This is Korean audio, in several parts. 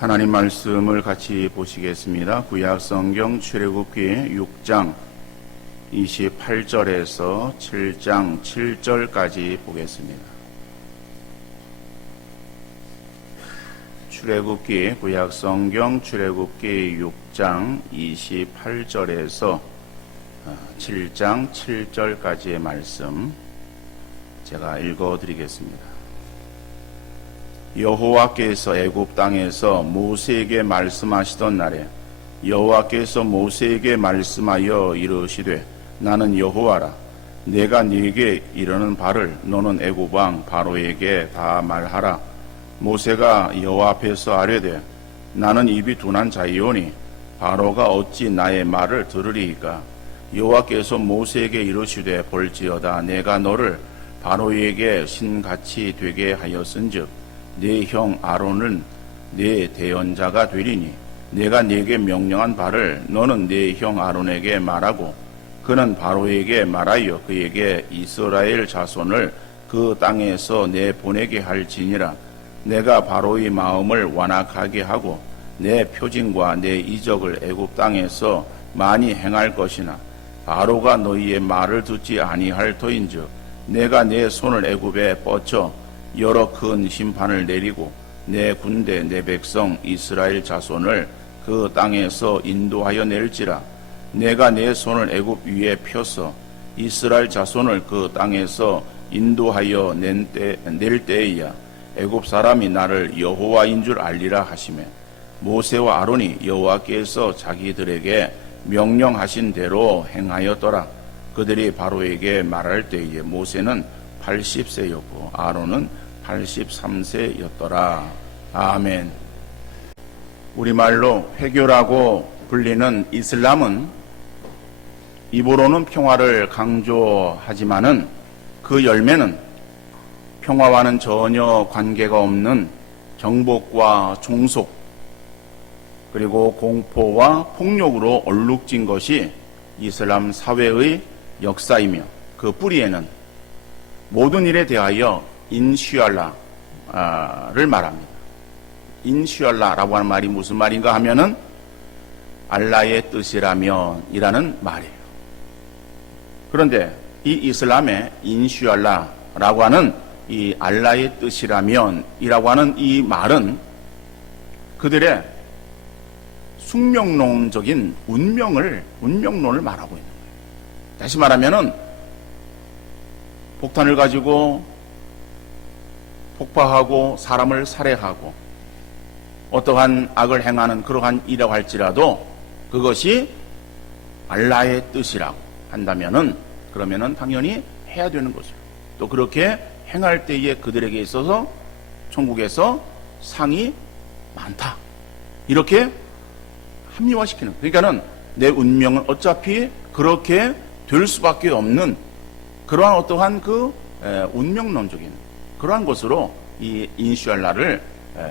하나님 말씀을 같이 보시겠습니다. 구약 성경 출애굽기 6장 28절에서 7장 7절까지 보겠습니다. 구약 성경 출애굽기 6장 28절에서 7장 7절까지의 말씀 제가 읽어드리겠습니다. 여호와께서 애굽 땅에서 모세에게 말씀하시던 날에 여호와께서 모세에게 말씀하여 이르시되 나는 여호와라. 내가 네게 이르는 바를 너는 애굽 왕 바로에게 다 말하라. 모세가 여호와 앞에서 아뢰되 나는 입이 둔한 자이오니 바로가 어찌 나의 말을 들으리이까. 여호와께서 모세에게 이르시되 볼지어다 내가 너를 바로에게 신같이 되게 하였은즉 네 형 아론은 네 대언자가 되리니 내가 네게 명령한 바를 너는 네 형 아론에게 말하고 그는 바로에게 말하여 그에게 이스라엘 자손을 그 땅에서 내보내게 할지니라. 내가 바로의 마음을 완악하게 하고 내 표징과 내 이적을 애굽 땅에서 많이 행할 것이나 바로가 너희의 말을 듣지 아니할 터인즉 내가 내 손을 애굽에 뻗쳐 여러 큰 심판을 내리고 내 군대 내 백성 이스라엘 자손을 그 땅에서 인도하여 낼지라. 내가 내 손을 애굽 위에 펴서 이스라엘 자손을 그 땅에서 인도하여 낼 때에야 애굽 사람이 나를 여호와인 줄 알리라 하시매 모세와 아론이 여호와께서 자기들에게 명령하신 대로 행하였더라. 그들이 바로에게 말할 때에 모세는 80세였고 아론은 83세였더라. 아멘. 우리말로 회교라고 불리는 이슬람은 입으로는 평화를 강조하지만은 그 열매는 평화와는 전혀 관계가 없는 정복과 종속 그리고 공포와 폭력으로 얼룩진 것이 이슬람 사회의 역사이며 그 뿌리에는 모든 일에 대하여 인슈알라를 말합니다. 인슈알라라고 하는 말이 무슨 말인가 하면은 알라의 뜻이라면 이라는 말이에요. 그런데 이 이슬람의 인슈알라라고 하는 이 알라의 뜻이라면 이라고 하는 이 말은 그들의 숙명론적인 운명론을 말하고 있는 거예요. 다시 말하면은 폭탄을 가지고 폭파하고 사람을 살해하고 어떠한 악을 행하는 그러한 일이라고 할지라도 그것이 알라의 뜻이라고 한다면은 그러면은 당연히 해야 되는 거죠. 또 그렇게 행할 때에 그들에게 있어서 천국에서 상이 많다. 이렇게 합리화시키는 거예요. 그러니까는 내 운명은 어차피 그렇게 될 수밖에 없는 그러한 어떠한 그 운명론적인 그러한 것으로 이 인슈알라를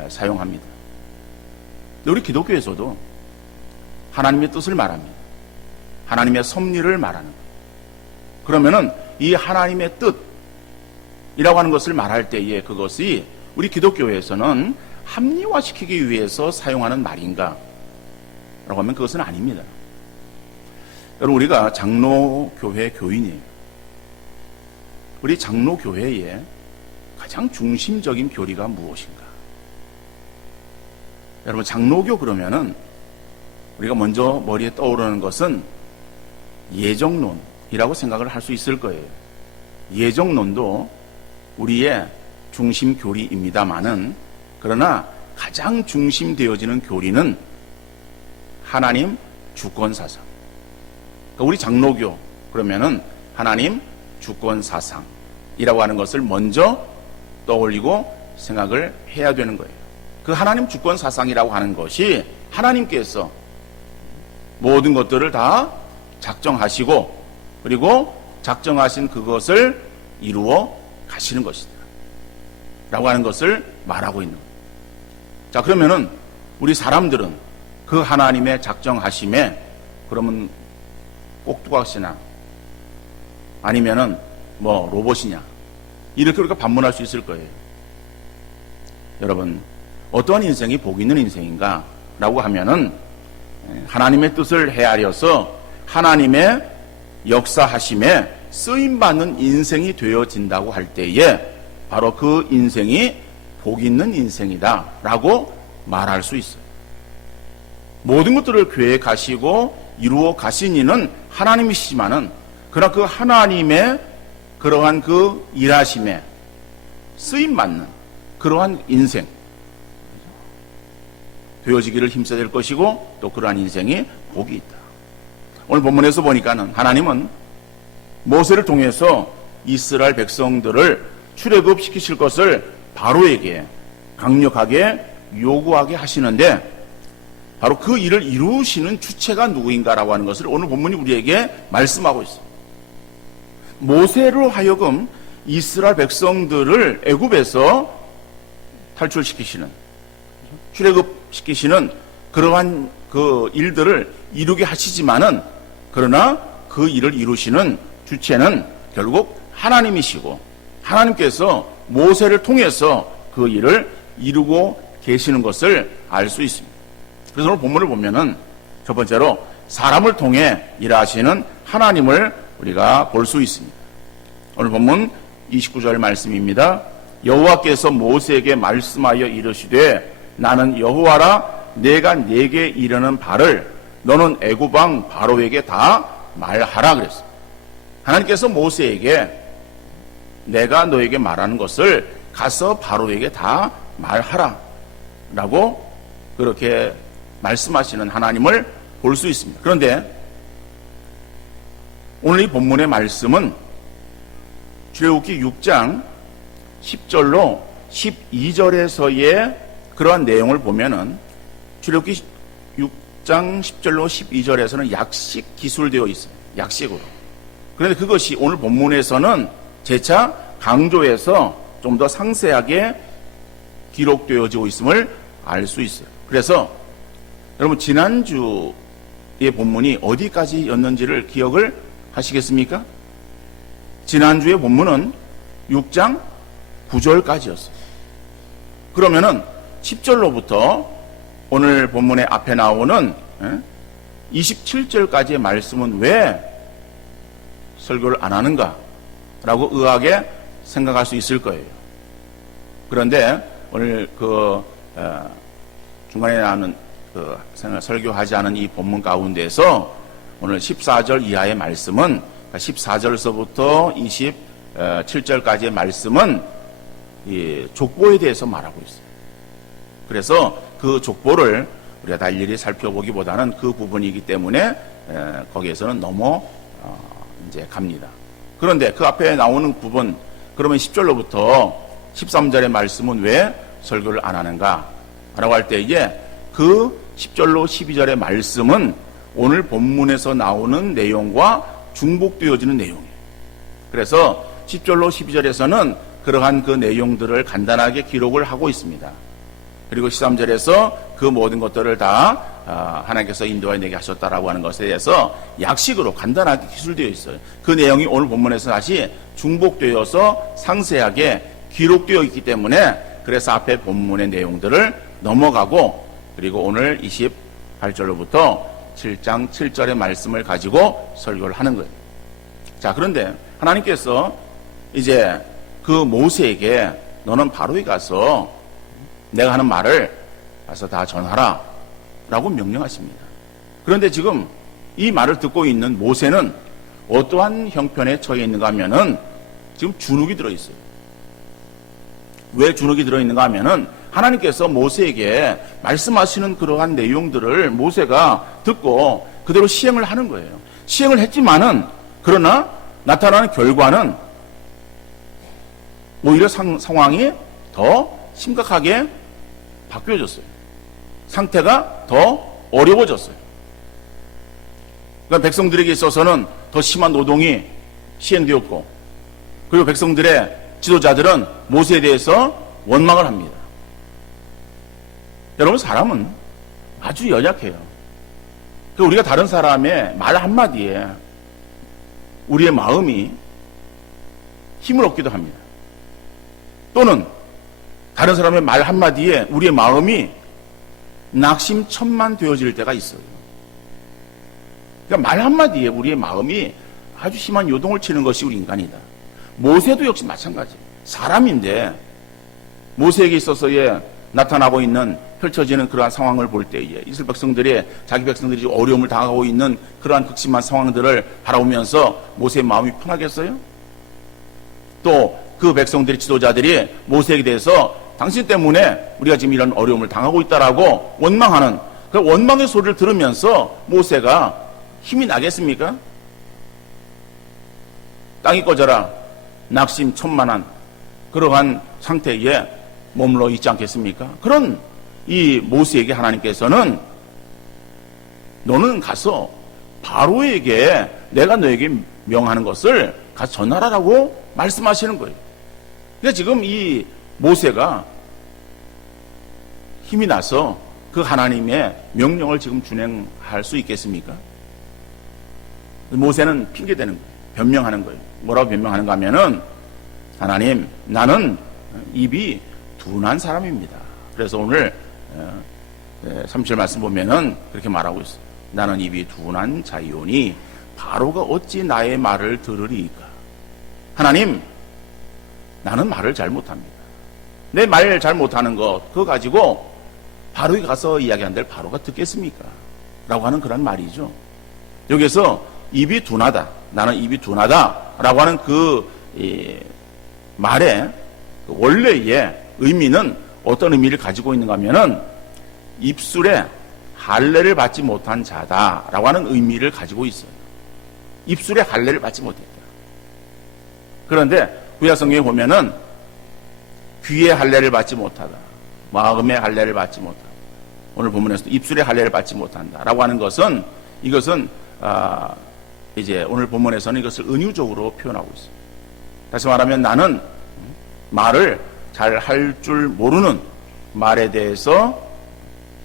사용합니다. 우리 기독교에서도 하나님의 뜻을 말합니다. 하나님의 섭리를 말하는 거예요. 그러면은 이 하나님의 뜻이라고 하는 것을 말할 때에 그것이 우리 기독교에서는 합리화시키기 위해서 사용하는 말인가? 라고 하면 그것은 아닙니다. 여러분 우리가 장로교회 교인이에요. 우리 장로교회의 가장 중심적인 교리가 무엇인가? 여러분 장로교 그러면은 우리가 먼저 머리에 떠오르는 것은 예정론이라고 생각을 할 수 있을 거예요. 예정론도 우리의 중심 교리입니다마는 그러나 가장 중심되어지는 교리는 하나님 주권사상. 그러니까 우리 장로교 그러면은 하나님 주권사상이라고 하는 것을 먼저 떠올리고 생각을 해야 되는 거예요. 그 하나님 주권사상이라고 하는 것이 하나님께서 모든 것들을 다 작정하시고 그리고 작정하신 그것을 이루어 가시는 것이다 라고 하는 것을 말하고 있는 거예요. 자 그러면은 우리 사람들은 그 하나님의 작정하심에 그러면 꼭두각시나 아니면은 로봇이냐 이렇게 우리가 반문할 수 있을 거예요. 여러분 어떠한 인생이 복 있는 인생인가? 라고 하면은 하나님의 뜻을 헤아려서 하나님의 역사하심에 쓰임받는 인생이 되어진다고 할 때에 바로 그 인생이 복 있는 인생이다 라고 말할 수 있어요. 모든 것들을 계획하시고 이루어 가신 이는 하나님이시지만은 그러나 그 하나님의 그러한 그 일하심에 쓰임받는 그러한 인생 되어지기를 힘써야 될 것이고 또 그러한 인생이 복이 있다. 오늘 본문에서 보니까는 하나님은 모세를 통해서 이스라엘 백성들을 출애굽시키실 것을 바로에게 강력하게 요구하게 하시는데 바로 그 일을 이루시는 주체가 누구인가라고 하는 것을 오늘 본문이 우리에게 말씀하고 있습니다. 모세로 하여금 이스라엘 백성들을 애굽에서 탈출시키시는 출애굽시키시는 그러한 그 일들을 이루게 하시지만은 그러나 그 일을 이루시는 주체는 결국 하나님이시고 하나님께서 모세를 통해서 그 일을 이루고 계시는 것을 알 수 있습니다. 그래서 오늘 본문을 보면은 첫 번째로 사람을 통해 일하시는 하나님을 우리가 볼 수 있습니다. 오늘 본문 29절 말씀입니다. 여호와께서 모세에게 말씀하여 이르시되 나는 여호와라 내가 네게 이르는 바를 너는 애굽 왕 바로에게 다 말하라 그랬어요. 하나님께서 모세에게 내가 너에게 말하는 것을 가서 바로에게 다 말하라 라고 그렇게 말씀하시는 하나님을 볼 수 있습니다. 그런데 오늘 이 본문의 말씀은 출애굽기 6장 10절로 12절에서의 그러한 내용을 보면은 출애굽기 6장 10절로 12절에서는 약식 기술되어 있어요. 약식으로. 그런데 그것이 오늘 본문에서는 재차 강조해서 좀 더 상세하게 기록되어지고 있음을 알 수 있어요. 그래서 여러분 지난주의 본문이 어디까지였는지를 기억을 하시겠습니까? 지난주의 본문은 6장 9절까지였어요. 그러면은 10절로부터 오늘 본문의 앞에 나오는 27절까지의 말씀은 왜 설교를 안 하는가? 라고 의아하게 생각할 수 있을 거예요. 그런데 오늘 중간에 나오는 설교하지 않은 이 본문 가운데서 오늘 14절 이하의 말씀은 14절서부터 27절까지의 말씀은 이 족보에 대해서 말하고 있어요. 그래서 그 족보를 우리가 다 일일이 살펴보기보다는 그 부분이기 때문에 거기에서는 넘어 이제 갑니다. 그런데 그 앞에 나오는 부분 그러면 10절로부터 13절의 말씀은 왜 설교를 안 하는가? 라고 할 때 이제 그 10절로 12절의 말씀은 오늘 본문에서 나오는 내용과 중복되어지는 내용이에요. 그래서 10절로 12절에서는 그러한 그 내용들을 간단하게 기록을 하고 있습니다. 그리고 13절에서 그 모든 것들을 다 하나님께서 인도하여 내게 하셨다라고 하는 것에 대해서 약식으로 간단하게 기술되어 있어요. 그 내용이 오늘 본문에서 다시 중복되어서 상세하게 기록되어 있기 때문에 그래서 앞에 본문의 내용들을 넘어가고 그리고 오늘 28절로부터 7장 7절의 말씀을 가지고 설교를 하는 거예요. 자, 그런데 하나님께서 이제 그 모세에게 너는 바로에 가서 내가 하는 말을 가서 다 전하라 라고 명령하십니다. 그런데 지금 이 말을 듣고 있는 모세는 어떠한 형편에 처해 있는가 하면은 지금 주눅이 들어있어요. 왜 주눅이 들어있는가 하면은 하나님께서 모세에게 말씀하시는 그러한 내용들을 모세가 듣고 그대로 시행을 하는 거예요. 시행을 했지만은 그러나 나타나는 결과는 오히려 상황이 더 심각하게 바뀌어졌어요. 상태가 더 어려워졌어요. 그러니까 백성들에게 있어서는 더 심한 노동이 시행되었고 그리고 백성들의 지도자들은 모세에 대해서 원망을 합니다. 여러분 사람은 아주 연약해요. 우리가 다른 사람의 말 한마디에 우리의 마음이 힘을 얻기도 합니다. 또는 다른 사람의 말 한마디에 우리의 마음이 낙심천만 되어질 때가 있어요. 그러니까 말 한마디에 우리의 마음이 아주 심한 요동을 치는 것이 우리 인간이다. 모세도 역시 마찬가지. 사람인데 모세에게 있어서의 나타나고 있는 펼쳐지는 그러한 상황을 볼 때에 이스라엘 백성들이 자기 백성들이 어려움을 당하고 있는 그러한 극심한 상황들을 바라보면서 모세의 마음이 편하겠어요? 또 그 백성들의 지도자들이 모세에게 대해서 당신 때문에 우리가 지금 이런 어려움을 당하고 있다라고 원망하는 그 원망의 소리를 들으면서 모세가 힘이 나겠습니까? 땅이 꺼져라 낙심천만한 그러한 상태에 머물러 있지 않겠습니까? 그런 이 모세에게 하나님께서는 너는 가서 바로에게 내가 너에게 명하는 것을 가서 전하라라고 말씀하시는 거예요. 그러니까 지금 이 모세가 힘이 나서 그 하나님의 명령을 지금 준행할 수 있겠습니까? 모세는 핑계대는 거예요. 변명하는 거예요. 뭐라고 변명하는가 하면은 하나님 나는 입이 둔한 사람입니다. 그래서 오늘 37 말씀 보면은 그렇게 말하고 있어요. 나는 입이 둔한 자이오니 바로가 어찌 나의 말을 들으리이까. 하나님 나는 말을 잘 못합니다. 내 말 잘 못하는 것 그거 가지고 바로에 가서 이야기한들 바로가 듣겠습니까? 라고 하는 그런 말이죠. 여기서 입이 둔하다 나는 입이 둔하다 라고 하는 그 말의 원래의 의미는 어떤 의미를 가지고 있는가 하면은 입술에 할례를 받지 못한 자다라고 하는 의미를 가지고 있어요. 입술에 할례를 받지 못했다. 그런데 구약성경에 보면은 귀의 할례를 받지 못하다, 마음의 할례를 받지 못하다. 오늘 본문에서도 입술의 할례를 받지 못한다라고 하는 것은 이것은 이제 오늘 본문에서는 이것을 은유적으로 표현하고 있어요. 다시 말하면 나는 말을 잘 할 줄 모르는 말에 대해서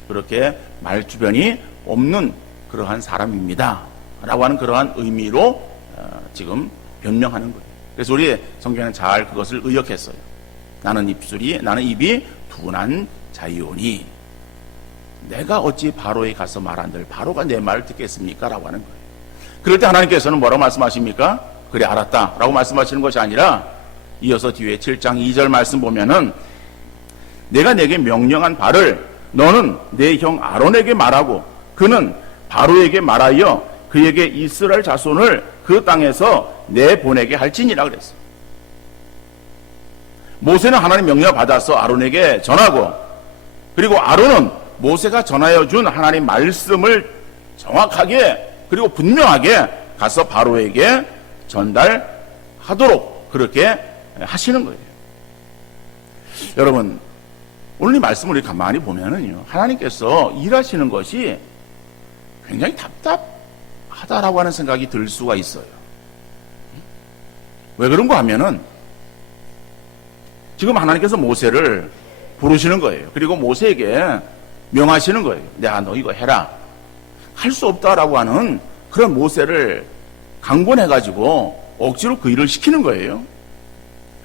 그렇게 말 주변이 없는 그러한 사람입니다. 라고 하는 그러한 의미로 지금 변명하는 거예요. 그래서 우리 성경에는 잘 그것을 의역했어요. 나는 입이 둔한 자이오니 내가 어찌 바로에 가서 말한들 바로가 내 말을 듣겠습니까? 라고 하는 거예요. 그럴 때 하나님께서는 뭐라고 말씀하십니까? 그래 알았다 라고 말씀하시는 것이 아니라 이어서 뒤에 7장 2절 말씀 보면은 내가 내게 명령한 바를 너는 내 형 아론에게 말하고 그는 바로에게 말하여 그에게 이스라엘 자손을 그 땅에서 내보내게 할지니라 그랬어요. 모세는 하나님 명령을 받아서 아론에게 전하고 그리고 아론은 모세가 전하여 준 하나님 말씀을 정확하게 그리고 분명하게 가서 바로에게 전달하도록 그렇게 하시는 거예요. 여러분 오늘 이 말씀을 우리 가만히 보면은요 하나님께서 일하시는 것이 굉장히 답답하다라고 하는 생각이 들 수가 있어요. 왜 그런가 하면은 지금 하나님께서 모세를 부르시는 거예요. 그리고 모세에게 명하시는 거예요. 내가 너 이거 해라. 할 수 없다라고 하는 그런 모세를 강권해가지고 억지로 그 일을 시키는 거예요.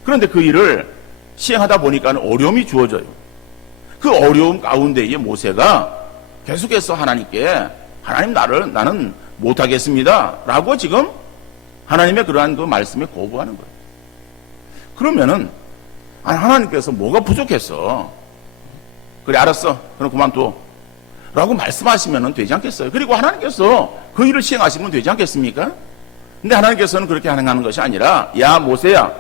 그런데 그 일을 시행하다 보니까 어려움이 주어져요. 그 어려움 가운데에 모세가 계속해서 하나님께 하나님 나는 못하겠습니다. 라고 지금 하나님의 그러한 그 말씀에 거부하는 거예요. 그러면은 하나님께서 뭐가 부족했어? 그래 알았어. 그럼 그만둬. 라고 말씀하시면 되지 않겠어요? 그리고 하나님께서 그 일을 시행하시면 되지 않겠습니까? 근데 하나님께서는 그렇게 하는 것이 아니라 야 모세야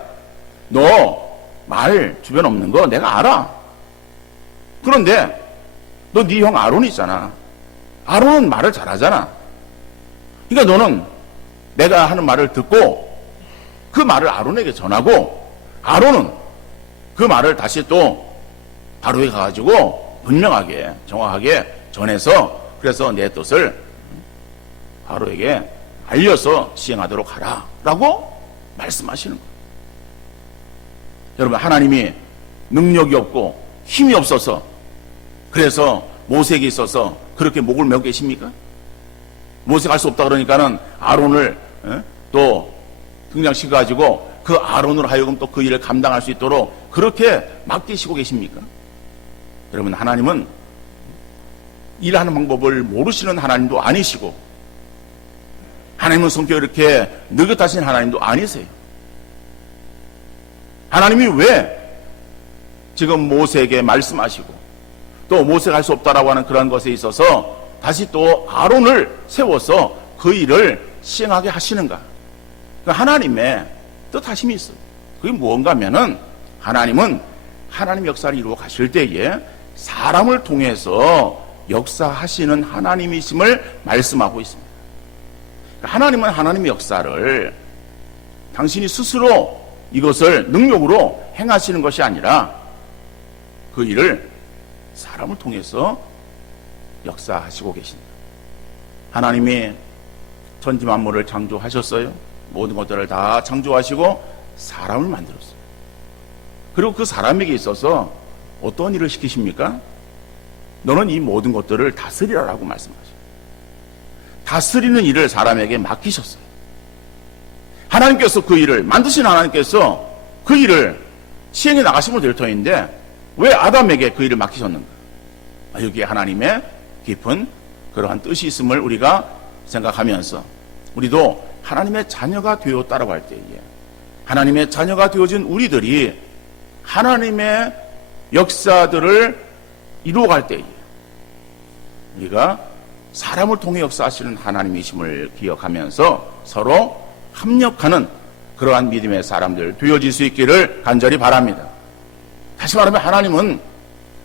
너 말 주변 없는 거 내가 알아. 그런데 너 네 형 아론이 있잖아. 아론은 말을 잘하잖아. 그러니까 너는 내가 하는 말을 듣고 그 말을 아론에게 전하고 아론은 그 말을 다시 또 바로에 가가지고 분명하게 정확하게 전해서 그래서 내 뜻을 바로에게 알려서 시행하도록 하라 라고 말씀하시는 거예요. 여러분 하나님이 능력이 없고 힘이 없어서 그래서 모세에게 있어서 그렇게 목을 메고 계십니까? 모세가 할 수 없다 그러니까는 아론을 또 등장시켜가지고 그 아론으로 하여금 또 그 일을 감당할 수 있도록 그렇게 맡기시고 계십니까? 여러분, 하나님은 일하는 방법을 모르시는 하나님도 아니시고, 하나님은 성격이 이렇게 느긋하신 하나님도 아니세요. 하나님이 왜 지금 모세에게 말씀하시고 또 모세가 할 수 없다라고 하는 그런 것에 있어서 다시 또 아론을 세워서 그 일을 시행하게 하시는가? 하나님의 뜻하심이 있어요. 그게 무언가 하면은 하나님은 하나님 역사를 이루어 가실 때에 사람을 통해서 역사하시는 하나님이심을 말씀하고 있습니다. 하나님은 하나님의 역사를 당신이 스스로 이것을 능력으로 행하시는 것이 아니라 그 일을 사람을 통해서 역사하시고 계십니다. 하나님이 천지 만물을 창조하셨어요. 모든 것들을 다 창조하시고 사람을 만들었어요. 그리고 그 사람에게 있어서 어떤 일을 시키십니까? 너는 이 모든 것들을 다스리라라고 말씀하셔요. 다스리는 일을 사람에게 맡기셨어요. 하나님께서 그 일을, 만드신 하나님께서 그 일을 시행해 나가시면 될 터인데 왜 아담에게 그 일을 맡기셨는가? 여기에 하나님의 깊은 그러한 뜻이 있음을 우리가 생각하면서 우리도 하나님의 자녀가 되었다라고 할 때에 하나님의 자녀가 되어진 우리들이 하나님의 역사들을 이루어갈 때에 우리가 사람을 통해 역사하시는 하나님이심을 기억하면서 서로 합력하는 그러한 믿음의 사람들 되어질 수 있기를 간절히 바랍니다. 다시 말하면 하나님은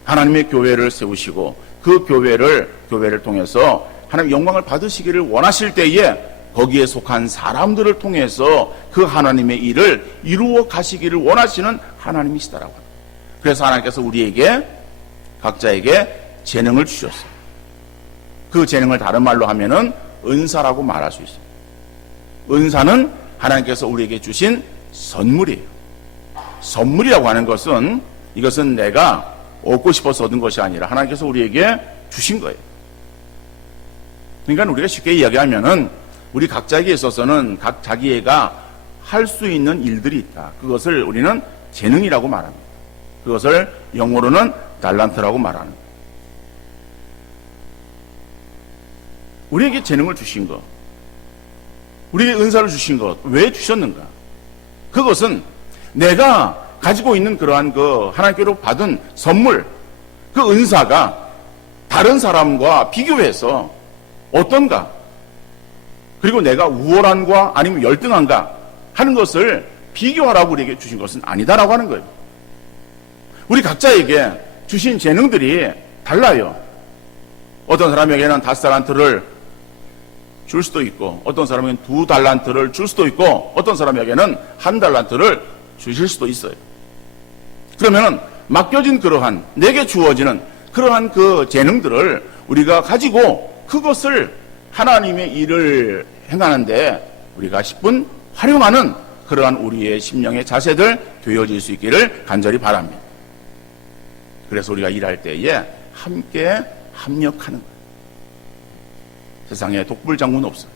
하나님의 교회를 세우시고 그 교회를 통해서 하나님 영광을 받으시기를 원하실 때에 거기에 속한 사람들을 통해서 그 하나님의 일을 이루어 가시기를 원하시는 하나님이시다라고 합니다. 그래서 하나님께서 우리에게 각자에게 재능을 주셨어요. 그 재능을 다른 말로 하면은 은사라고 말할 수 있어요. 은사는 하나님께서 우리에게 주신 선물이에요. 선물이라고 하는 것은 이것은 내가 얻고 싶어서 얻은 것이 아니라 하나님께서 우리에게 주신 거예요. 그러니까 우리가 쉽게 이야기하면은 우리 각자에게 있어서는 각 자기애가 할 수 있는 일들이 있다. 그것을 우리는 재능이라고 말합니다. 그것을 영어로는 달란트라고 말하는 거예요. 우리에게 재능을 주신 것, 우리에게 은사를 주신 것, 왜 주셨는가? 그것은 내가 가지고 있는 그러한 그 하나님께로 받은 선물, 그 은사가 다른 사람과 비교해서 어떤가? 그리고 내가 우월한가 아니면 열등한가 하는 것을 비교하라고 우리에게 주신 것은 아니다라고 하는 거예요. 우리 각자에게 주신 재능들이 달라요. 어떤 사람에게는 5달란트를 줄 수도 있고 어떤 사람에게는 2달란트를 줄 수도 있고 어떤 사람에게는 1달란트를 주실 수도 있어요. 그러면 맡겨진 그러한 내게 주어지는 그러한 그 재능들을 우리가 가지고 그것을 하나님의 일을 행하는데 우리가 10분 활용하는 그러한 우리의 심령의 자세들 되어질 수 있기를 간절히 바랍니다. 그래서 우리가 일할 때에 함께 합력하는 거예요. 세상에 독불장군 없어요.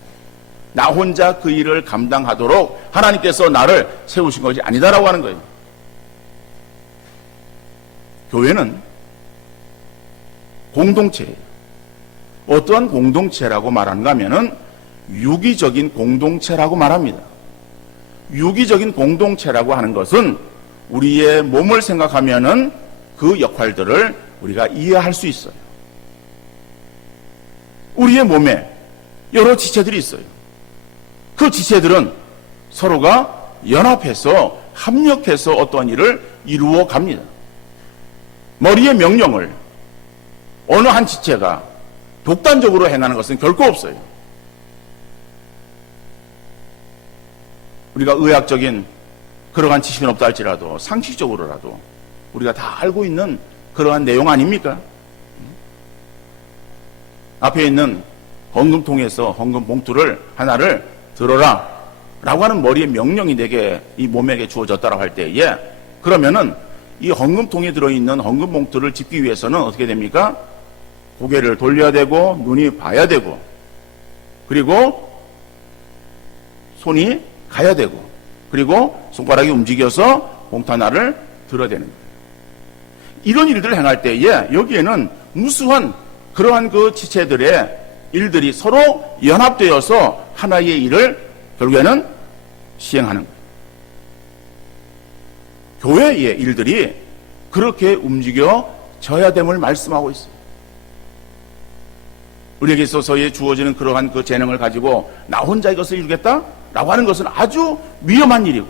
나 혼자 그 일을 감당하도록 하나님께서 나를 세우신 것이 아니다라고 하는 거예요. 교회는 공동체예요. 어떠한 공동체라고 말하는가 하면은 유기적인 공동체라고 말합니다. 유기적인 공동체라고 하는 것은 우리의 몸을 생각하면은 그 역할들을 우리가 이해할 수 있어요. 우리의 몸에 여러 지체들이 있어요. 그 지체들은 서로가 연합해서 합력해서 어떤 일을 이루어 갑니다. 머리의 명령을 어느 한 지체가 독단적으로 행하는 것은 결코 없어요. 우리가 의학적인 그러한 지식은 없다 할지라도 상식적으로라도 우리가 다 알고 있는 그러한 내용 아닙니까? 앞에 있는 헌금통에서 헌금 봉투를 하나를 들어라 라고 하는 머리의 명령이 내게 이 몸에게 주어졌다고 할 때에 그러면은 이 헌금통에 들어있는 헌금 봉투를 짚기 위해서는 어떻게 됩니까? 고개를 돌려야 되고 눈이 봐야 되고 그리고 손이 가야 되고 그리고 손가락이 움직여서 봉탄알을 들어대는 거예요. 이런 일들을 행할 때에 여기에는 무수한 그러한 그 지체들의 일들이 서로 연합되어서 하나의 일을 결국에는 시행하는 거예요. 교회의 일들이 그렇게 움직여져야 됨을 말씀하고 있어요. 우리에게 있어서의 주어지는 그러한 그 재능을 가지고 나 혼자 이것을 이루겠다라고 하는 것은 아주 위험한 일이고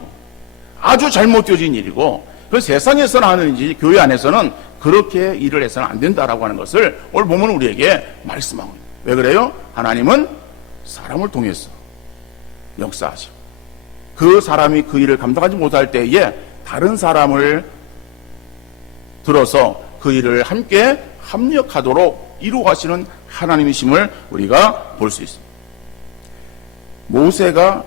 아주 잘못되어진 일이고, 그 세상에서는 하는지 교회 안에서는 그렇게 일을 해서는 안 된다라고 하는 것을 오늘 보면 우리에게 말씀하고 있어요. 왜 그래요? 하나님은 사람을 통해서 역사하시고 그 사람이 그 일을 감당하지 못할 때에 다른 사람을 들어서 그 일을 함께 합력하도록 이루어가시는 하나님이심을 우리가 볼 수 있습니다. 모세가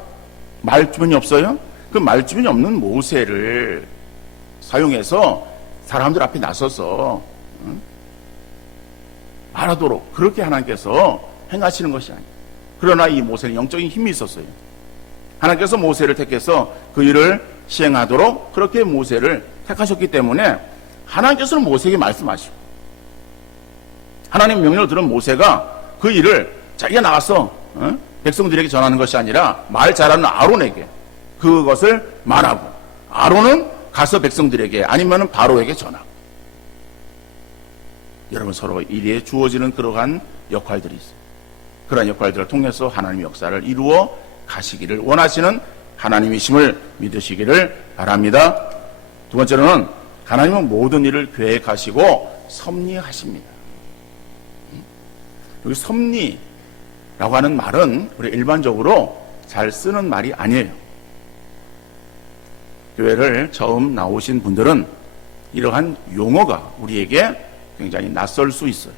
말주변이 없어요? 그 말주변이 없는 모세를 사용해서 사람들 앞에 나서서 말하도록 그렇게 하나님께서 행하시는 것이 아니에요. 그러나 이 모세는 영적인 힘이 있었어요. 하나님께서 모세를 택해서 그 일을 시행하도록 그렇게 모세를 택하셨기 때문에 하나님께서는 모세에게 말씀하시고, 하나님 명령을 들은 모세가 그 일을 자기가 나가서 백성들에게 전하는 것이 아니라 말 잘하는 아론에게 그것을 말하고, 아론은 가서 백성들에게 아니면 바로에게 전하고. 여러분, 서로 일에 주어지는 그러한 역할들이 있어요. 그러한 역할들을 통해서 하나님의 역사를 이루어 가시기를 원하시는 하나님이심을 믿으시기를 바랍니다. 두 번째로는 하나님은 모든 일을 계획하시고 섭리하십니다. 여기 섭리라고 하는 말은 우리 일반적으로 잘 쓰는 말이 아니에요. 교회를 처음 나오신 분들은 이러한 용어가 우리에게 굉장히 낯설 수 있어요.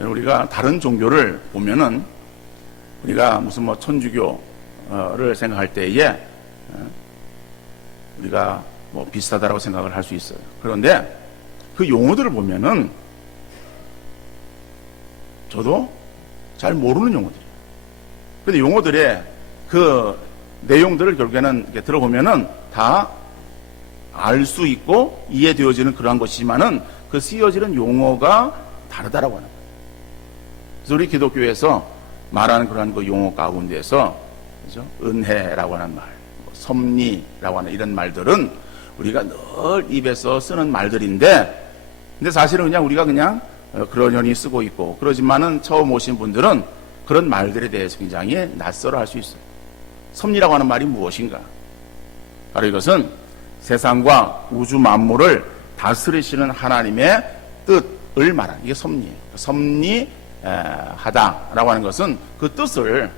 우리가 다른 종교를 보면은 우리가 무슨 뭐 천주교를 생각할 때에 우리가 뭐 비슷하다라고 생각을 할 수 있어요. 그런데 그 용어들을 보면은 저도 잘 모르는 용어들이에요. 근데 용어들의 그 내용들을 결국에는 이렇게 들어보면은 다 알 수 있고 이해되어지는 그러한 것이지만은 그 쓰여지는 용어가 다르다라고 하는 거예요. 그래서 우리 기독교에서 말하는 그러한 그 용어 가운데서, 그죠? 은혜라고 하는 말, 섭리라고 하는 이런 말들은 우리가 늘 입에서 쓰는 말들인데, 근데 사실은 그냥 우리가 그냥 그러려니 쓰고 있고, 그러지만은 처음 오신 분들은 그런 말들에 대해서 굉장히 낯설어 할 수 있어요. 섭리라고 하는 말이 무엇인가? 바로 이것은 세상과 우주 만물을 다스리시는 하나님의 뜻을 말하는, 이게 섭리예요. 섭리하다라고 하는 것은 그 뜻을,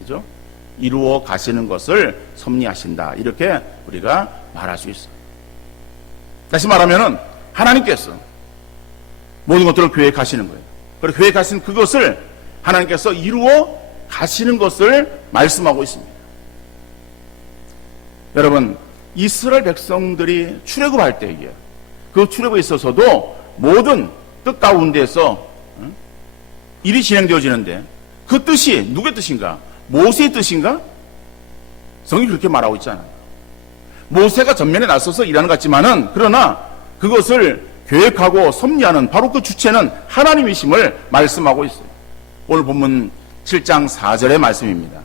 그죠? 이루어 가시는 것을 섭리하신다, 이렇게 우리가 말할 수 있어요. 다시 말하면은 하나님께서 모든 것들을 계획하시는 거예요. 그리고 계획하신 그것을 하나님께서 이루어 가시는 것을 말씀하고 있습니다. 여러분, 이스라엘 백성들이 출애굽할 때에 그 출애굽에 있어서도 모든 뜻 가운데서 일이 진행되어지는데 그 뜻이 누구의 뜻인가? 모세의 뜻인가? 성경이 그렇게 말하고 있잖아요. 모세가 전면에 나서서 일하는 것 같지만은, 그러나 그것을 계획하고 섭리하는 바로 그 주체는 하나님이심을 말씀하고 있어요. 오늘 본문 7장 4절의 말씀입니다.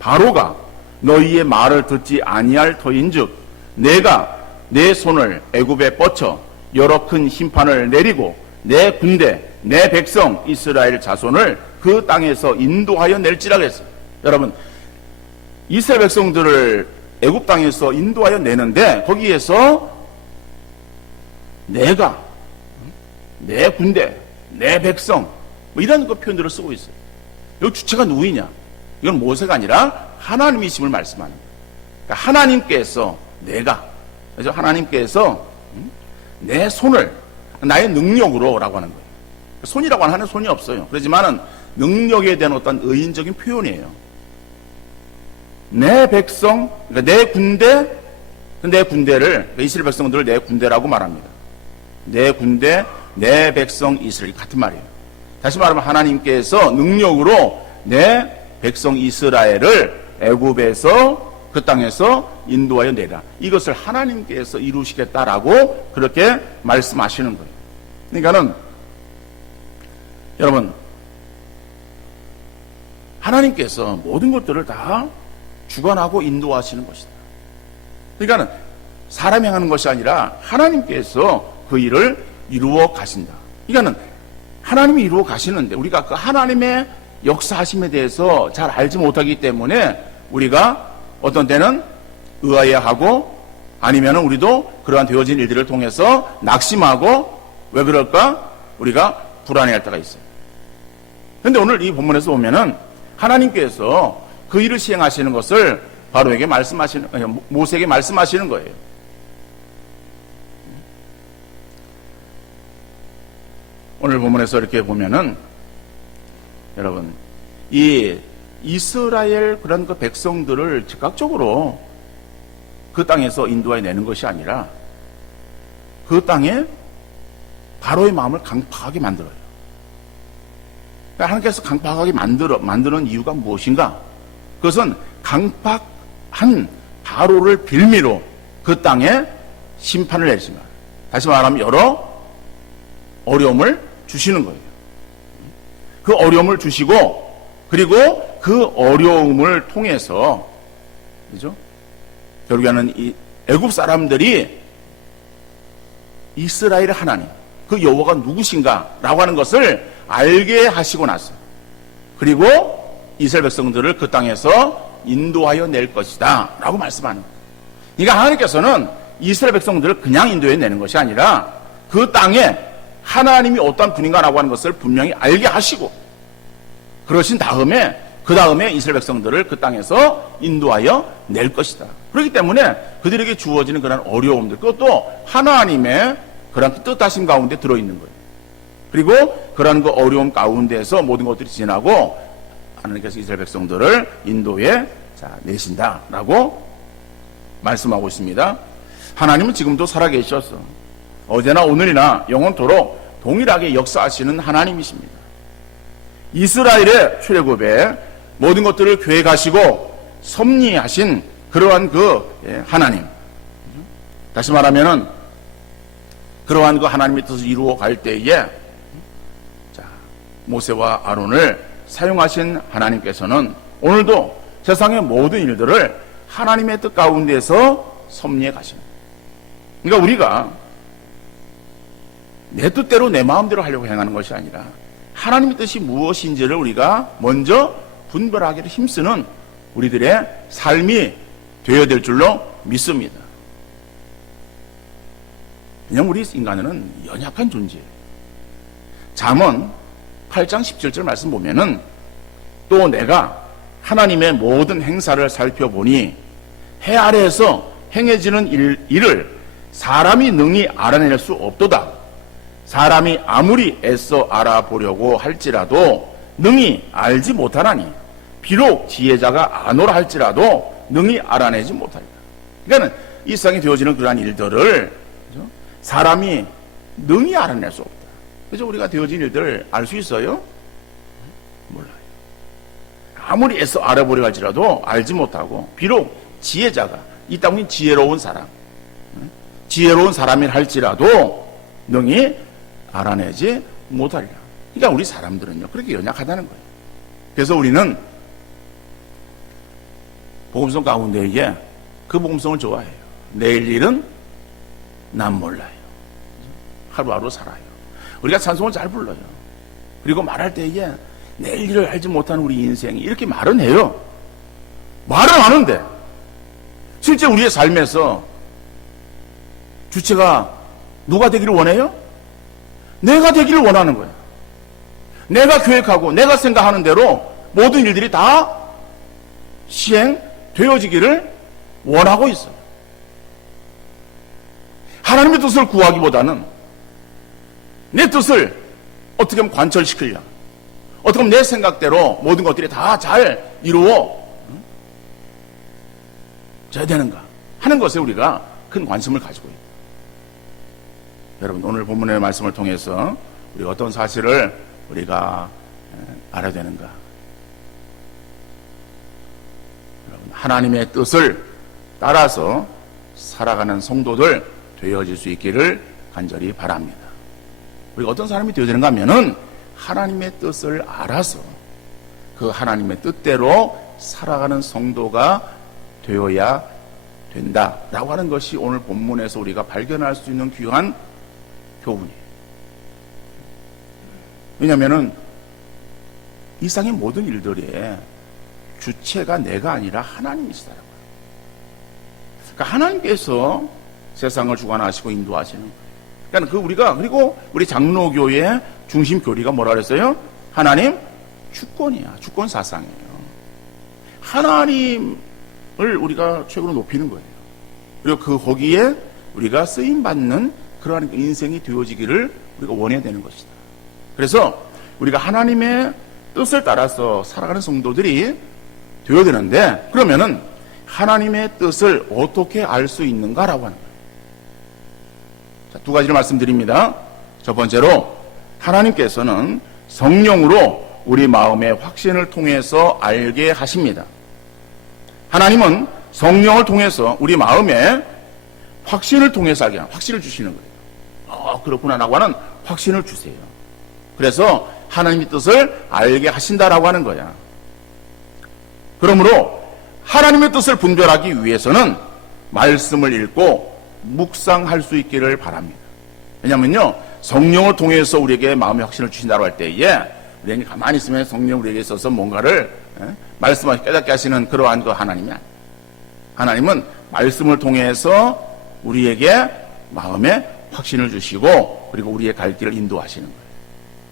바로가 너희의 말을 듣지 아니할 터인즉 내가 내 손을 애굽에 뻗쳐 여러 큰 심판을 내리고 내 군대 내 백성 이스라엘 자손을 그 땅에서 인도하여 낼지라 그랬어요. 여러분, 이스라엘 백성들을 애굽 땅에서 인도하여 내는데 거기에서 내가, 내 군대, 내 백성, 뭐 이런 그 표현들을 쓰고 있어요. 여기 주체가 누구이냐? 이건 모세가 아니라 하나님이심을 말씀하는 거예요. 그러니까 하나님께서, 내가, 그래서 하나님께서 내 손을 나의 능력으로 라고 하는 거예요. 손이라고 하는 손이 없어요. 그렇지만은 능력에 대한 어떤 의인적인 표현이에요. 내 백성, 그러니까 내 군대를, 이스라엘 백성들을 내 군대라고 말합니다. 내 군대, 내 백성 이스라엘, 같은 말이에요. 다시 말하면 하나님께서 능력으로 내 백성 이스라엘을 애굽에서 그 땅에서 인도하여 내라. 이것을 하나님께서 이루시겠다라고 그렇게 말씀하시는 거예요. 그러니까는 여러분, 하나님께서 모든 것들을 다 주관하고 인도하시는 것이다. 그러니까는 사람이 하는 것이 아니라 하나님께서 그 일을 이루어 가신다. 그러니까는 하나님이 이루어 가시는데 우리가 그 하나님의 역사하심에 대해서 잘 알지 못하기 때문에 우리가 어떤 때는 의아해하고 아니면은 우리도 그러한 되어진 일들을 통해서 낙심하고 왜 그럴까? 우리가 불안해할 때가 있어요. 그런데 오늘 이 본문에서 보면은 하나님께서 그 일을 시행하시는 것을 바로에게 말씀하시는, 모세에게 말씀하시는 거예요. 오늘 본문에서 이렇게 보면은 여러분, 이 이스라엘 그런 그 백성들을 즉각적으로 그 땅에서 인도해 내는 것이 아니라 그 땅에 바로의 마음을 강팍하게 만들어요. 그러니까 하나님께서 강팍하게 만드는 이유가 무엇인가? 그것은 강팍한 바로를 빌미로 그 땅에 심판을 내리신다. 다시 말하면 여러 어려움을 주시는 거예요. 그 어려움을 주시고 그리고 그 어려움을 통해서 그죠? 결국에는 이 애굽 사람들이 이스라엘의 하나님, 그 여호와가 누구신가라고 하는 것을 알게 하시고 나서 그리고 이스라엘 백성들을 그 땅에서 인도하여 낼 것이다 라고 말씀하는 거예요. 그러니까 하나님께서는 이스라엘 백성들을 그냥 인도해 내는 것이 아니라 그 땅에 하나님이 어떤 분인가라고 하는 것을 분명히 알게 하시고 그러신 다음에 그 다음에 이스라엘 백성들을 그 땅에서 인도하여 낼 것이다. 그렇기 때문에 그들에게 주어지는 그런 어려움들, 그것도 하나님의 그런 뜻하심 가운데 들어있는 거예요. 그리고 그런 그 어려움 가운데서 모든 것들이 지나고 하나님께서 이스라엘 백성들을 인도에 내신다라고 말씀하고 있습니다. 하나님은 지금도 살아계셔서 어제나 오늘이나 영원토록 동일하게 역사하시는 하나님이십니다. 이스라엘의 출애굽에 모든 것들을 계획하시고 섭리하신 그러한 그 하나님, 다시 말하면은 그러한 그 하나님의 뜻을 이루어 갈 때에 모세와 아론을 사용하신 하나님께서는 오늘도 세상의 모든 일들을 하나님의 뜻 가운데서 섭리해 가십니다. 그러니까 우리가 내 뜻대로 내 마음대로 하려고 행하는 것이 아니라 하나님의 뜻이 무엇인지를 우리가 먼저 분별하기를 힘쓰는 우리들의 삶이 되어야 될 줄로 믿습니다. 그냥 우리 인간은 연약한 존재예요. 잠언 8장 17절 말씀 보면은 또 내가 하나님의 모든 행사를 살펴보니 해 아래에서 행해지는 일을 사람이 능히 알아낼 수 없도다. 사람이 아무리 애써 알아보려고 할지라도 능히 알지 못하나니 비록 지혜자가 아노라 할지라도 능히 알아내지 못하리라. 그러니까 이 세상에 되어지는 그러한 일들을 사람이 능히 알아낼 수 없다. 그래서 우리가 되어진 일들을 알 수 있어요? 몰라요. 아무리 애써 알아보려고 할지라도 알지 못하고 비록 지혜자가 이 땅에 지혜로운 사람이 할지라도 능히 알아내지 못하리라. 그러니까 우리 사람들은요 그렇게 연약하다는 거예요. 그래서 우리는 복음성 가운데에 그 복음성을 좋아해요. 내일 일은 난 몰라요. 하루하루 살아요. 우리가 찬송을 잘 불러요. 그리고 말할 때에 내일 일을 알지 못하는 우리 인생이 이렇게 말은 해요. 말은 하는데 실제 우리의 삶에서 주체가 누가 되기를 원해요? 내가 되기를 원하는 거예요. 내가 계획하고 내가 생각하는 대로 모든 일들이 다 시행되어지기를 원하고 있어요. 하나님의 뜻을 구하기보다는 내 뜻을 어떻게 하면 관철시키려, 어떻게 하면 내 생각대로 모든 것들이 다 잘 이루어져야 되는가 하는 것에 우리가 큰 관심을 가지고 있다. 여러분, 오늘 본문의 말씀을 통해서 우리가 어떤 사실을 우리가 알아야 되는가? 여러분, 하나님의 뜻을 따라서 살아가는 성도들 되어질 수 있기를 간절히 바랍니다. 우리가 어떤 사람이 되어야 되는가 하면은 하나님의 뜻을 알아서 그 하나님의 뜻대로 살아가는 성도가 되어야 된다라고 하는 것이 오늘 본문에서 우리가 발견할 수 있는 귀한 교훈이에요. 왜냐하면은 이 세상의 모든 일들의 주체가 내가 아니라 하나님이시다라고요. 그러니까 하나님께서 세상을 주관하시고 인도하시는 거예요. 그러니까 우리가 그리고 우리 장로교의 중심 교리가 뭐라 그랬어요? 하나님 주권이야. 주권 사상이에요. 하나님을 우리가 최고로 높이는 거예요. 그리고 그 거기에 우리가 쓰임 받는 그러한 인생이 되어지기를 우리가 원해야 되는 것이다. 그래서 우리가 하나님의 뜻을 따라서 살아가는 성도들이 되어야 되는데, 그러면은 하나님의 뜻을 어떻게 알 수 있는가라고 하는 거예요. 자, 두 가지를 말씀드립니다. 첫 번째로 하나님께서는 성령으로 우리 마음의 확신을 통해서 알게 하십니다. 하나님은 성령을 통해서 우리 마음의 확신을 통해서 알게 하는, 확신을 주시는 거예요. 그렇구나라고 하는 확신을 주세요. 그래서 하나님의 뜻을 알게 하신다라고 하는 거야. 그러므로 하나님의 뜻을 분별하기 위해서는 말씀을 읽고 묵상할 수 있기를 바랍니다. 왜냐면요, 성령을 통해서 우리에게 마음의 확신을 주신다고 할 때에 우리에게 가만히 있으면 성령 우리에게 있어서 뭔가를 말씀하시 깨닫게 하시는 그러한 그 하나님이 아니에요. 하나님은 말씀을 통해서 우리에게 마음의 확신을 주시고 그리고 우리의 갈 길을 인도하시는 거예요.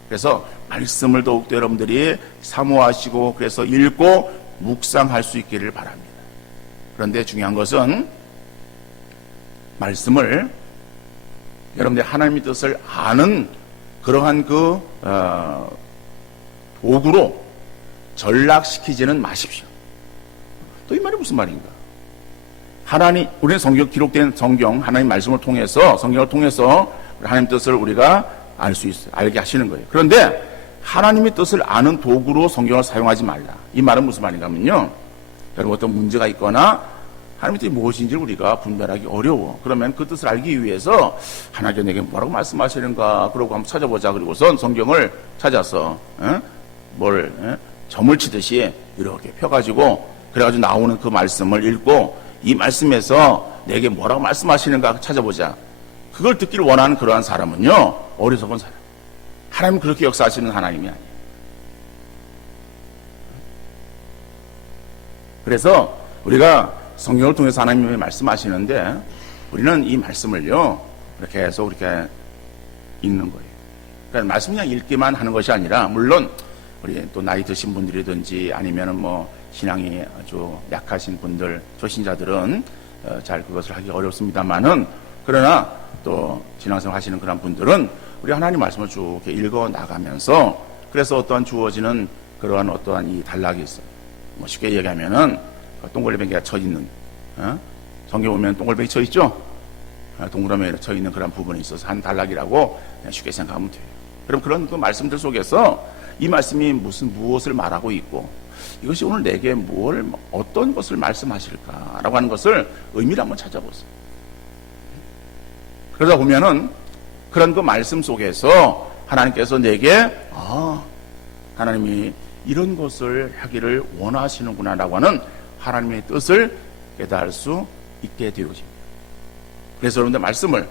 그래서 말씀을 더욱더 여러분들이 사모하시고 그래서 읽고 묵상할 수 있기를 바랍니다. 그런데 중요한 것은 말씀을 여러분들이 하나님의 뜻을 아는 그러한 그 도구로 전락시키지는 마십시오. 또 이 말이 무슨 말인가? 우리는 성경 기록된 성경 하나님 말씀을 통해서 성경을 통해서 하나님 뜻을 우리가 알 수 있어요. 알게 하시는 거예요. 그런데 하나님의 뜻을 아는 도구로 성경을 사용하지 말라. 이 말은 무슨 말인가 하면요, 여러분 어떤 문제가 있거나 하나님의 뜻이 무엇인지를 우리가 분별하기 어려워. 그러면 그 뜻을 알기 위해서 하나님께서 내게 뭐라고 말씀하시는가 그러고 한번 찾아보자. 그리고선 성경을 찾아서 점을 치듯이 이렇게 펴가지고 그래가지고 나오는 그 말씀을 읽고 이 말씀에서 내게 뭐라고 말씀하시는가 찾아보자. 그걸 듣기를 원하는 그러한 사람은요, 어리석은 사람. 하나님은 그렇게 역사하시는 하나님이 아니에요. 그래서 우리가 성경을 통해서 하나님이 말씀하시는데 우리는 이 말씀을요 이렇게 해서 이렇게 읽는 거예요. 그러니까 말씀 그냥 읽기만 하는 것이 아니라, 물론 우리 또 나이 드신 분들이든지 아니면은 뭐 신앙이 아주 약하신 분들, 초신자들은 잘 그것을 하기 어렵습니다만은, 그러나 또 신앙생활 하시는 그런 분들은 우리 하나님 말씀을 쭉 이렇게 읽어 나가면서 그래서 어떠한 주어지는 그러한 어떠한 이 단락이 있어요. 뭐 쉽게 얘기하면은 동글뱅이가 쳐 있는, 성경 보면 동글뱅이 쳐 있죠? 동그라미에 쳐 있는 그런 부분이 있어서 한 단락이라고 그냥 쉽게 생각하면 돼요. 그럼 그런 그 말씀들 속에서 이 말씀이 무엇을 말하고 있고 이것이 오늘 내게 어떤 것을 말씀하실까라고 하는 것을 의미를 한번 찾아보세요. 그러다 보면은 그런 그 말씀 속에서 하나님께서 내게 하나님이 이런 것을 하기를 원하시는구나라고 하는 하나님의 뜻을 깨달을 수 있게 되어집니다. 그래서 여러분들 말씀을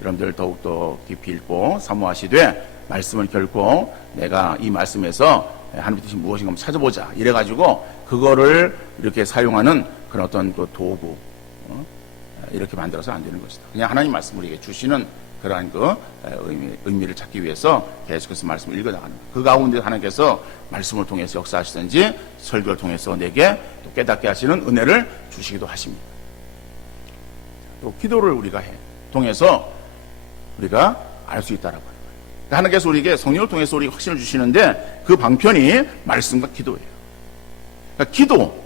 여러분들 더욱더 깊이 읽고 사모하시되 말씀을 결코 내가 이 말씀에서 하나님의 뜻이 무엇인가 한번 찾아보자 이래가지고 그거를 이렇게 사용하는 그런 어떤 그 도구 이렇게 만들어서 안 되는 것이다. 그냥 하나님 말씀을 우리에게 주시는 그러한 그 의미를 찾기 위해서 계속해서 말씀을 읽어나가는 거예요. 그 가운데 하나님께서 말씀을 통해서 역사하시든지 설교를 통해서 내게 또 깨닫게 하시는 은혜를 주시기도 하십니다. 또 기도를 우리가 통해서 우리가 알 수 있다라고 하는 거예요. 하나님께서 우리에게 성령을 통해서 우리에게 확신을 주시는데 그 방편이 말씀과 기도예요. 그러니까 기도,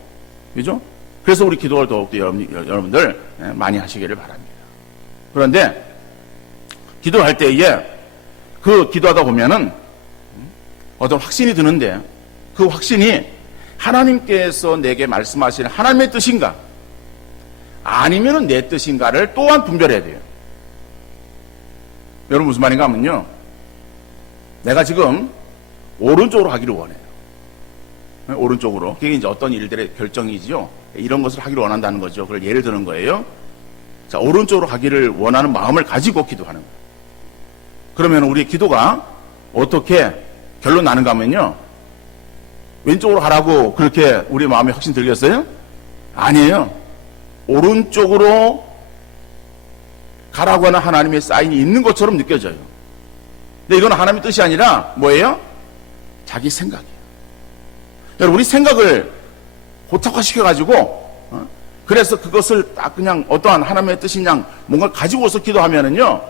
그죠? 그래서 우리 기도를 더욱더 여러분들 많이 하시기를 바랍니다. 그런데 기도할 때에 그 기도하다 보면은 어떤 확신이 드는데 그 확신이 하나님께서 내게 말씀하시는 하나님의 뜻인가 아니면 내 뜻인가를 또한 분별해야 돼요. 여러분 무슨 말인가 하면요, 내가 지금 오른쪽으로 가기를 원해요. 오른쪽으로. 그게 이제 어떤 일들의 결정이죠. 이런 것을 하기를 원한다는 거죠. 그걸 예를 드는 거예요. 자, 오른쪽으로 가기를 원하는 마음을 가지고 기도하는 거예요. 그러면 우리 기도가 어떻게 결론 나는가 하면요, 왼쪽으로 가라고 그렇게 우리 마음에 확신 들겠어요? 아니에요. 오른쪽으로 가라고 하는 하나님의 사인이 있는 것처럼 느껴져요. 근데 이건 하나님의 뜻이 아니라 뭐예요? 자기 생각이에요. 여러분, 우리 생각을 고착화시켜가지고 그래서 그것을 딱 그냥 어떠한 하나님의 뜻이냐 뭔가 가지고서 기도하면은요,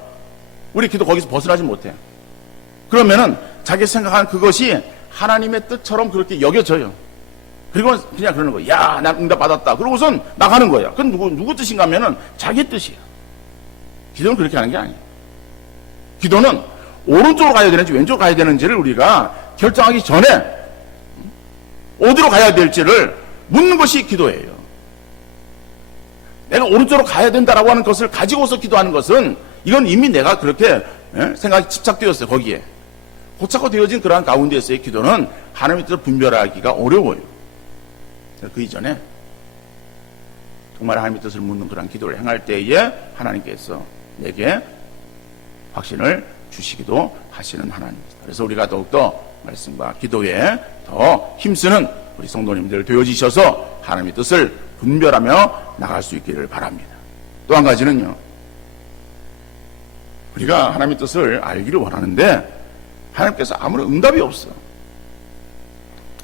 우리 기도 거기서 벗어나지 못해요. 그러면은 자기 생각한 그것이 하나님의 뜻처럼 그렇게 여겨져요. 그리고 그냥 그러는 거예요. 야, 나 응답 받았다. 그러고선 나가는 거예요. 그건 누구 뜻인가 하면은 자기 뜻이에요. 기도는 그렇게 하는 게 아니에요. 기도는 오른쪽으로 가야 되는지 왼쪽으로 가야 되는지를 우리가 결정하기 전에 어디로 가야 될지를 묻는 것이 기도예요. 내가 오른쪽으로 가야 된다라고 하는 것을 가지고서 기도하는 것은 이건 이미 내가 그렇게 생각이 집착되었어요. 거기에 고착화되어진 그러한 가운데에서의 기도는 하나님의 뜻을 분별하기가 어려워요. 그 이전에 정말 하나님의 뜻을 묻는 그러한 기도를 행할 때에 하나님께서 내게 확신을 주시기도 하시는 하나님입니다. 그래서 우리가 더욱더 말씀과 기도에 더 힘쓰는 우리 성도님들 되어지셔서 하나님의 뜻을 분별하며 나갈 수 있기를 바랍니다. 또 한 가지는요, 우리가 하나님의 뜻을 알기를 원하는데 하나님께서 아무런 응답이 없어.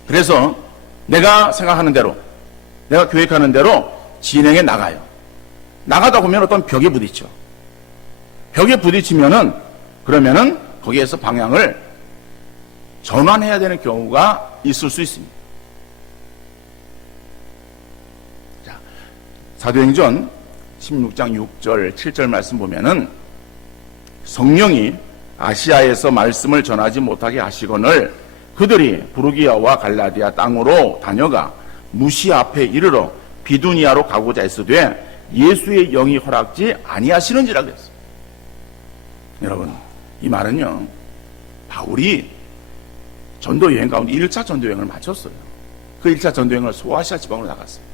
그래서 내가 생각하는 대로, 내가 계획하는 대로 진행해 나가요. 나가다 보면 어떤 벽에 부딪혀. 벽에 부딪히면은 그러면은 거기에서 방향을 전환해야 되는 경우가 있을 수 있습니다. 자, 사도행전 16장 6절 7절 말씀 보면은 성령이 아시아에서 말씀을 전하지 못하게 하시거늘 그들이 부르기아와 갈라디아 땅으로 다녀가 무시 앞에 이르러 비두니아로 가고자 했으되 예수의 영이 허락지 아니하시는지라 그랬어요. 여러분, 이 말은요, 바울이 전도 여행 가운데 1차 전도 여행을 마쳤어요. 그 1차 전도 여행을 소아시아 지방으로 나갔어요.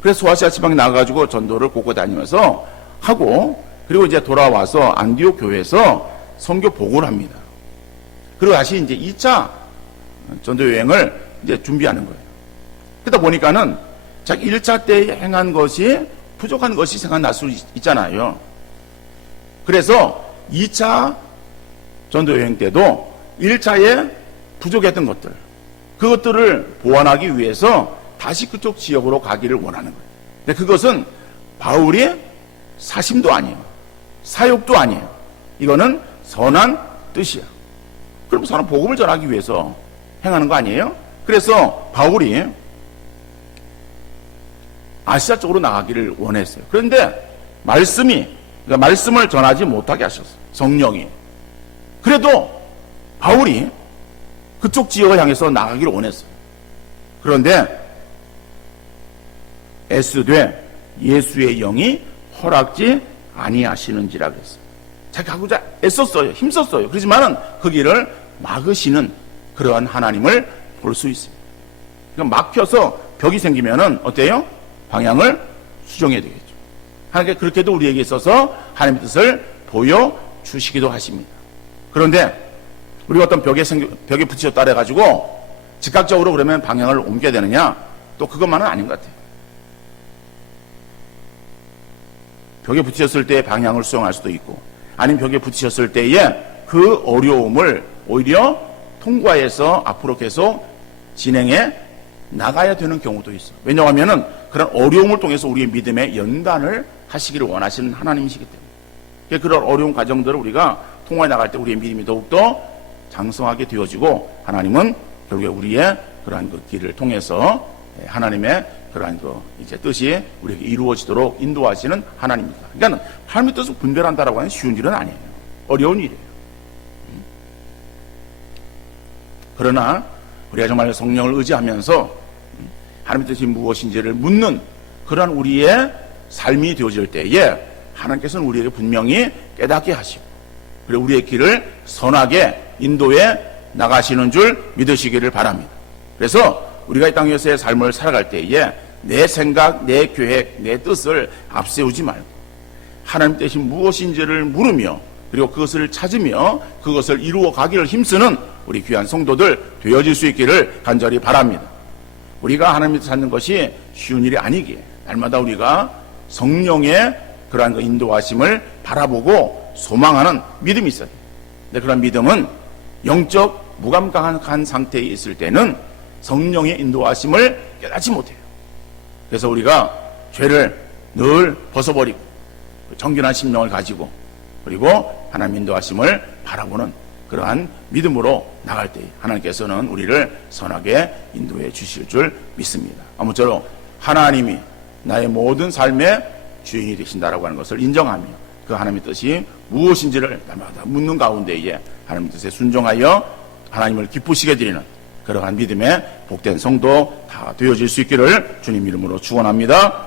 그래서 소아시아 지방에 나가가지고 전도를 곳곳 다니면서 하고, 그리고 이제 돌아와서 안디옥 교회에서 선교 보고를 합니다. 그리고 다시 이제 2차 전도 여행을 이제 준비하는 거예요. 그러다 보니까는 자기 1차 때 행한 것이 부족한 것이 생각날 수 있잖아요. 그래서 2차 전도 여행 때도 1차에 부족했던 것들, 그것들을 보완하기 위해서 다시 그쪽 지역으로 가기를 원하는 거예요. 근데 그것은 바울의 사심도 아니에요. 사욕도 아니에요. 이거는 선한 뜻이야. 그럼 선한 복음을 전하기 위해서 행하는 거 아니에요? 그래서 바울이 아시아 쪽으로 나가기를 원했어요. 그런데 그러니까 말씀을 전하지 못하게 하셨어요. 성령이. 그래도 바울이 그쪽 지역을 향해서 나가기를 원했어요. 그런데 애쓰되 예수의 영이 허락지 아니하시는지라 그랬어요. 자기 가고자 애썼어요. 힘썼어요. 그렇지만은 그 길을 막으시는 그러한 하나님을 볼 수 있습니다. 그러니까 막혀서 벽이 생기면은 어때요? 방향을 수정해야 되겠죠. 하나님께 그렇게도 우리에게 있어서 하나님의 뜻을 보여주시기도 하십니다. 그런데 우리가 어떤 벽에 부딪혔다 해가지고 즉각적으로 그러면 방향을 옮겨야 되느냐? 또 그것만은 아닌 것 같아요. 벽에 부딪혔을 때 방향을 수정할 수도 있고, 아니면 벽에 부딪혔을 때에 그 어려움을 오히려 통과해서 앞으로 계속 진행해 나가야 되는 경우도 있어. 왜냐하면은 그런 어려움을 통해서 우리의 믿음의 연단을 하시기를 원하시는 하나님이시기 때문에, 그런 어려운 과정들을 우리가 통과해 나갈 때 우리의 믿음이 더욱더 장성하게 되어지고, 하나님은 결국에 우리의 그러한 그 길을 통해서 하나님의 그러한 그 이제 뜻이 우리에게 이루어지도록 인도하시는 하나님입니다. 그러니까 하나님의 뜻을 분별한다라고 하는 쉬운 일은 아니에요. 어려운 일이에요. 그러나 우리가 정말 성령을 의지하면서 하나님의 뜻이 무엇인지를 묻는 그런 우리의 삶이 되어질 때에 하나님께서는 우리에게 분명히 깨닫게 하시고 그리고 우리의 길을 선하게 인도해 나가시는 줄 믿으시기를 바랍니다. 그래서 우리가 이 땅에서의 삶을 살아갈 때에 내 생각, 내 계획, 내 뜻을 앞세우지 말고 하나님 뜻이 무엇인지를 물으며 그리고 그것을 찾으며 그것을 이루어 가기를 힘쓰는 우리 귀한 성도들 되어질 수 있기를 간절히 바랍니다. 우리가 하나님을 찾는 것이 쉬운 일이 아니기에 날마다 우리가 성령의 그러한 그 인도하심을 바라보고 소망하는 믿음이 있어요. 근데 그런 믿음은 영적 무감각한 상태에 있을 때는 성령의 인도하심을 깨닫지 못해요. 그래서 우리가 죄를 늘 벗어버리고 정결한 심령을 가지고 그리고 하나님 인도하심을 바라보는 그러한 믿음으로 나갈 때 하나님께서는 우리를 선하게 인도해 주실 줄 믿습니다. 아무쪼록 하나님이 나의 모든 삶의 주인이 되신다라고 하는 것을 인정하며 그 하나님의 뜻이 무엇인지를 날마다 묻는 가운데에 하나님의 뜻에 순종하여 하나님을 기쁘시게 드리는 그러한 믿음의 복된 성도 다 되어질 수 있기를 주님 이름으로 축원합니다.